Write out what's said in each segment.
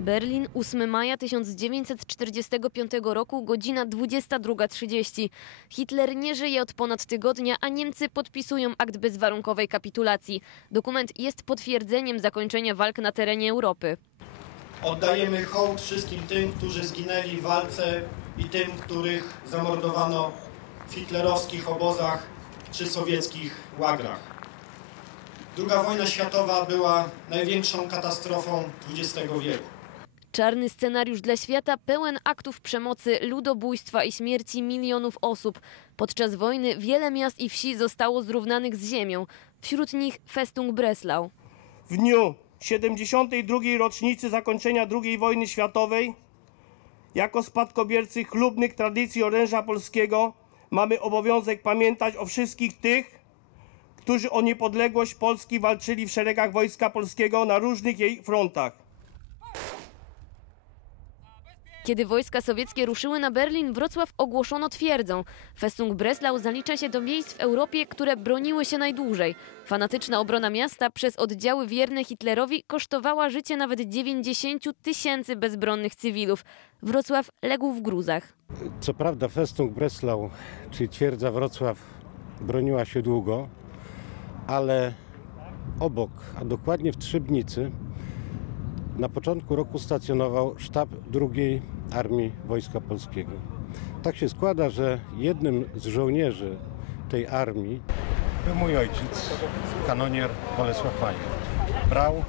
Berlin, 8 maja 1945 roku, godzina 22.30. Hitler nie żyje od ponad tygodnia, a Niemcy podpisują akt bezwarunkowej kapitulacji. Dokument jest potwierdzeniem zakończenia walk na terenie Europy. Oddajemy hołd wszystkim tym, którzy zginęli w walce i tym, których zamordowano w hitlerowskich obozach czy sowieckich łagrach. Druga wojna światowa była największą katastrofą XX wieku. Czarny scenariusz dla świata pełen aktów przemocy, ludobójstwa i śmierci milionów osób. Podczas wojny wiele miast i wsi zostało zrównanych z ziemią. Wśród nich Festung Breslau. W dniu 72. rocznicy zakończenia II wojny światowej, jako spadkobiercy chlubnych tradycji oręża polskiego, mamy obowiązek pamiętać o wszystkich tych, którzy o niepodległość Polski walczyli w szeregach Wojska Polskiego na różnych jej frontach. Kiedy wojska sowieckie ruszyły na Berlin, Wrocław ogłoszono twierdzą. Festung Breslau zalicza się do miejsc w Europie, które broniły się najdłużej. Fanatyczna obrona miasta przez oddziały wierne Hitlerowi kosztowała życie nawet 90 tysięcy bezbronnych cywilów. Wrocław legł w gruzach. Co prawda Festung Breslau, czyli twierdza Wrocław, broniła się długo, ale obok, a dokładnie w Trzebnicy, na początku roku stacjonował sztab II Armii Wojska Polskiego. Tak się składa, że jednym z żołnierzy tej armii był mój ojciec, kanonier Bolesław Major. Brał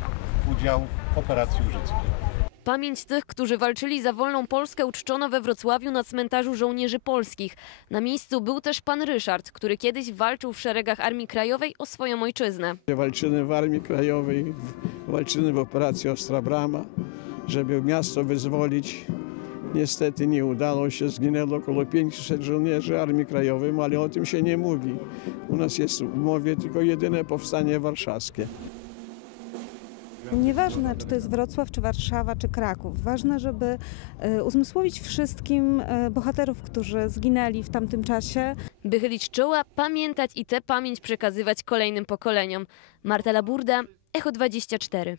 udział w operacji Użyckiej. Pamięć tych, którzy walczyli za wolną Polskę uczczono we Wrocławiu na cmentarzu żołnierzy polskich. Na miejscu był też pan Ryszard, który kiedyś walczył w szeregach Armii Krajowej o swoją ojczyznę. Walczymy w Armii Krajowej, walczymy w operacji Ostra Brama, żeby miasto wyzwolić. Niestety nie udało się, zginęło około 500 żołnierzy Armii Krajowej, ale o tym się nie mówi. U nas jest w mowie tylko jedyne powstanie warszawskie. Nieważne, czy to jest Wrocław, czy Warszawa, czy Kraków. Ważne, żeby e, uzmysłowić wszystkim e, bohaterów, którzy zginęli w tamtym czasie. By chylić czoła, pamiętać i tę pamięć przekazywać kolejnym pokoleniom. Marta Laburda, Echo 24.